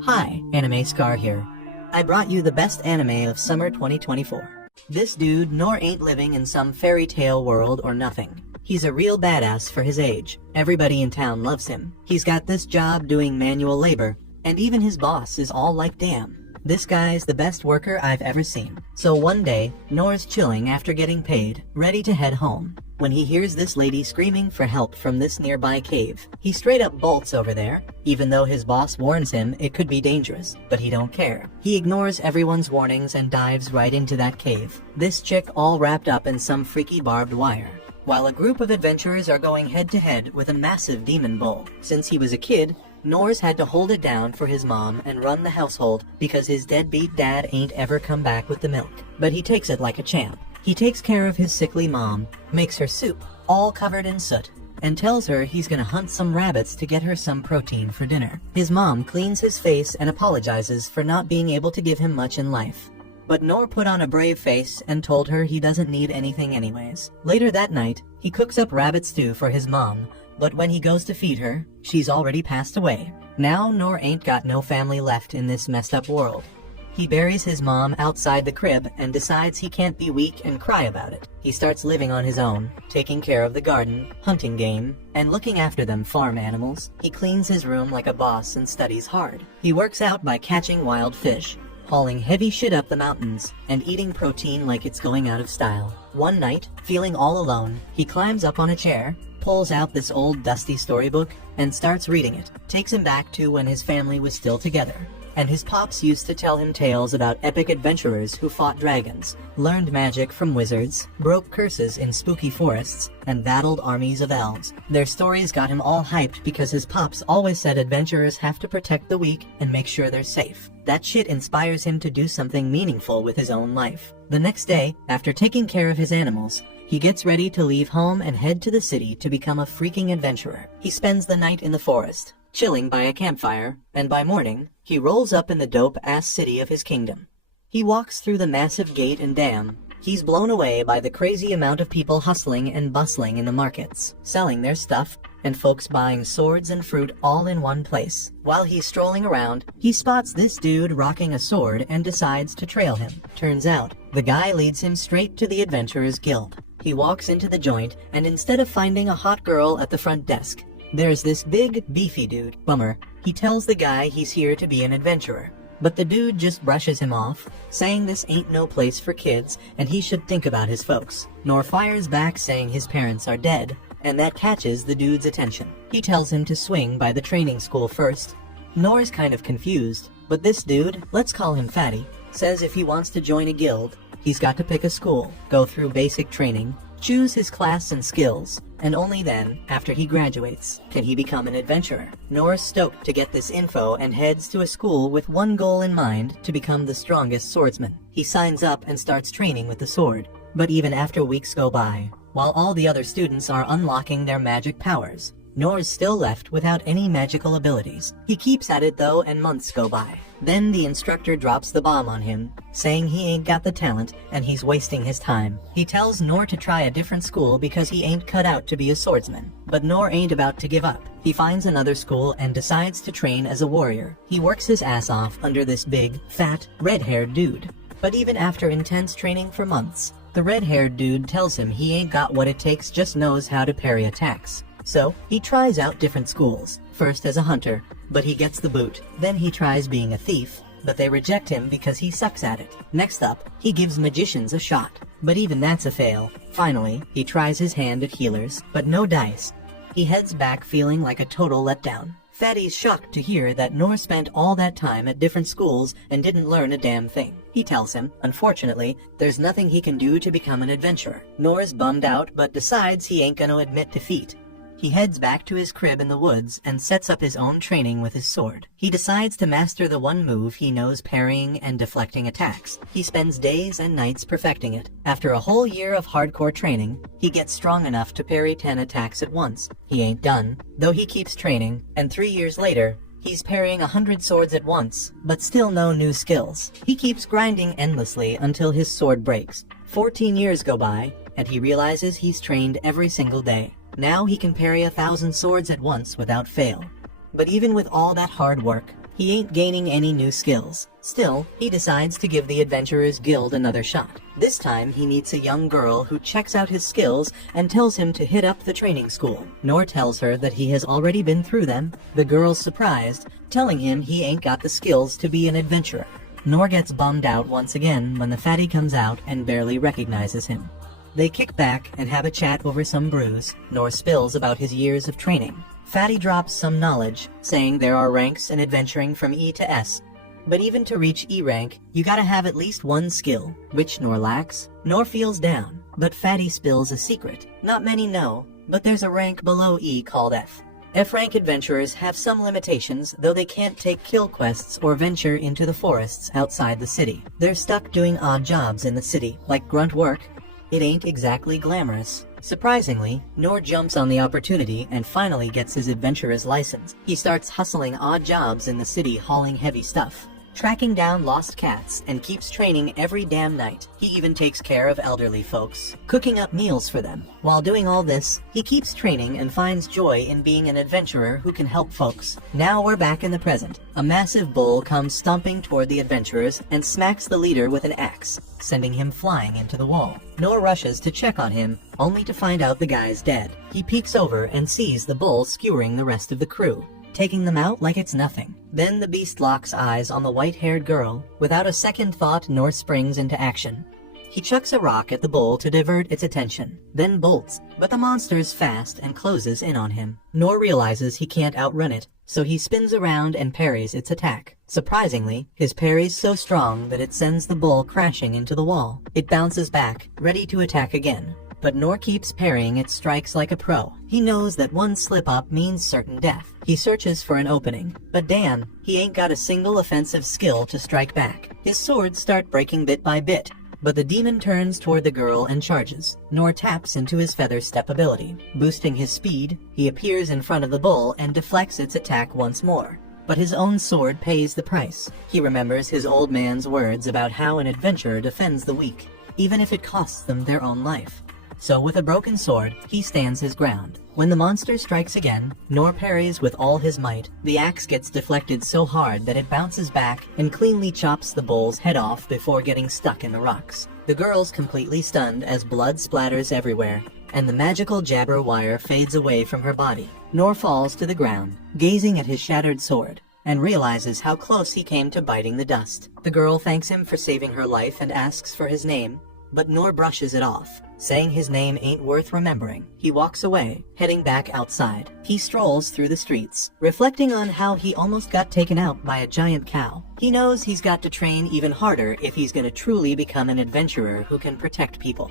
Hi, Anime Scar here. I brought you the best anime of summer 2024. This dude nor ain't living in some fairy tale world or nothing. He's a real badass for his age. Everybody in town loves him. He's got this job doing manual labor, and even his boss is all like, damn, this guy's the best worker I've ever seen. So one day, Nor's chilling after getting paid, ready to head home, when he hears this lady screaming for help from this nearby cave. He straight up bolts over there, even though his boss warns him it could be dangerous, but he don't care. He ignores everyone's warnings and dives right into that cave. This chick all wrapped up in some freaky barbed wire, while a group of adventurers are going head-to-head with a massive demon bull. Since he was a kid, Nor's had to hold it down for his mom and run the household because his deadbeat dad ain't ever come back with the milk. But he takes it like a champ. He takes care of his sickly mom, makes her soup, all covered in soot, and tells her he's gonna hunt some rabbits to get her some protein for dinner. His mom cleans his face and apologizes for not being able to give him much in life. But Nor put on a brave face and told her he doesn't need anything anyways. Later that night, he cooks up rabbit stew for his mom, but when he goes to feed her, she's already passed away. Now Nor ain't got no family left in this messed up world. He buries his mom outside the crib and decides he can't be weak and cry about it. He starts living on his own, taking care of the garden, hunting game, and looking after them farm animals. He cleans his room like a boss and studies hard. He works out by catching wild fish, hauling heavy shit up the mountains, and eating protein like it's going out of style. One night, feeling all alone, he climbs up on a chair, pulls out this old dusty storybook, and starts reading it. Takes him back to when his family was still together, and his pops used to tell him tales about epic adventurers who fought dragons, learned magic from wizards, broke curses in spooky forests, and battled armies of elves. Their stories got him all hyped because his pops always said adventurers have to protect the weak and make sure they're safe. That shit inspires him to do something meaningful with his own life. The next day, after taking care of his animals, he gets ready to leave home and head to the city to become a freaking adventurer. He spends the night in the forest, chilling by a campfire, and by morning, he rolls up in the dope-ass city of his kingdom. He walks through the massive gate and dam. He's blown away by the crazy amount of people hustling and bustling in the markets, selling their stuff, and folks buying swords and fruit all in one place. While he's strolling around, he spots this dude rocking a sword and decides to trail him. Turns out, the guy leads him straight to the Adventurers Guild. He walks into the joint, and instead of finding a hot girl at the front desk, there's this big, beefy dude. Bummer. He tells the guy he's here to be an adventurer, but the dude just brushes him off, saying this ain't no place for kids and he should think about his folks. Nor fires back saying his parents are dead, and that catches the dude's attention. He tells him to swing by the training school first. Nor's kind of confused, but this dude, let's call him Fatty, says if he wants to join a guild, he's got to pick a school, go through basic training, choose his class and skills, and only then, after he graduates, can he become an adventurer. Nor's stoked to get this info and heads to a school with one goal in mind: to become the strongest swordsman. He signs up and starts training with the sword. But even after weeks go by, while all the other students are unlocking their magic powers, Nor's still left without any magical abilities. He keeps at it though, and months go by. Then the instructor drops the bomb on him, saying he ain't got the talent and he's wasting his time. He tells Nor to try a different school because he ain't cut out to be a swordsman. But Nor ain't about to give up. He finds another school and decides to train as a warrior. He works his ass off under this big, fat, red-haired dude. But even after intense training for months, the red-haired dude tells him he ain't got what it takes, just knows how to parry attacks. So, he tries out different schools, first as a hunter, but he gets the boot. Then he tries being a thief, but they reject him because he sucks at it. Next up, he gives magicians a shot, but even that's a fail. Finally, he tries his hand at healers, but no dice. He heads back feeling like a total letdown. Fatty's shocked to hear that Nor spent all that time at different schools and didn't learn a damn thing. He tells him, unfortunately, there's nothing he can do to become an adventurer. Nor's bummed out, but decides he ain't gonna admit defeat. He heads back to his crib in the woods and sets up his own training with his sword. He decides to master the one move he knows: parrying and deflecting attacks. He spends days and nights perfecting it. After a whole year of hardcore training, he gets strong enough to parry 10 attacks at once. He ain't done, though he keeps training, and 3 years later, he's parrying 100 swords at once, but still no new skills. He keeps grinding endlessly until his sword breaks. 14 years go by, and he realizes he's trained every single day. Now he can parry 1,000 swords at once without fail. But even with all that hard work, he ain't gaining any new skills. Still, he decides to give the Adventurers Guild another shot. This time, he meets a young girl who checks out his skills and tells him to hit up the training school. Nor tells her that he has already been through them. The girl's surprised, telling him he ain't got the skills to be an adventurer. Nor gets bummed out once again when the fatty comes out and barely recognizes him. They kick back and have a chat over some brews. Nor spills about his years of training. Fatty drops some knowledge, saying there are ranks in adventuring from E to S. But even to reach E rank, you gotta have at least one skill, which Nor lacks. Nor feels down, but Fatty spills a secret. Not many know, but there's a rank below E called F. F-rank adventurers have some limitations, though they can't take kill quests or venture into the forests outside the city. They're stuck doing odd jobs in the city, like grunt work. It ain't exactly glamorous. Surprisingly, Nor jumps on the opportunity and finally gets his adventurer's license. He starts hustling odd jobs in the city hauling heavy stuff, tracking down lost cats, and keeps training every damn night. He even takes care of elderly folks, cooking up meals for them. While doing all this, he keeps training and finds joy in being an adventurer who can help folks. Now we're back in the present. A massive bull comes stomping toward the adventurers and smacks the leader with an axe, sending him flying into the wall. Nor rushes to check on him, only to find out the guy's dead. He peeks over and sees the bull skewering the rest of the crew, taking them out like it's nothing. Then the beast locks eyes on the white-haired girl. Without a second thought, Nor springs into action. He chucks a rock at the bull to divert its attention, then bolts, but the monster's fast and closes in on him. Nor realizes he can't outrun it, so he spins around and parries its attack. Surprisingly, his parry's so strong that it sends the bull crashing into the wall. It bounces back, ready to attack again. But Nor keeps parrying its strikes like a pro. He knows that one slip-up means certain death. He searches for an opening, but damn, he ain't got a single offensive skill to strike back. His swords start breaking bit by bit, but the demon turns toward the girl and charges. Nor taps into his feather step ability. Boosting his speed, he appears in front of the bull and deflects its attack once more. But his own sword pays the price. He remembers his old man's words about how an adventurer defends the weak, even if it costs them their own life. So with a broken sword, he stands his ground. When the monster strikes again, Nor parries with all his might. The axe gets deflected so hard that it bounces back and cleanly chops the bull's head off before getting stuck in the rocks. The girl's completely stunned as blood splatters everywhere, and the magical jabber wire fades away from her body. Nor falls to the ground, gazing at his shattered sword, and realizes how close he came to biting the dust. The girl thanks him for saving her life and asks for his name, but Nor brushes it off, saying his name ain't worth remembering. He walks away, heading back outside. He strolls through the streets, reflecting on how he almost got taken out by a giant cow. He knows he's got to train even harder if he's gonna truly become an adventurer who can protect people.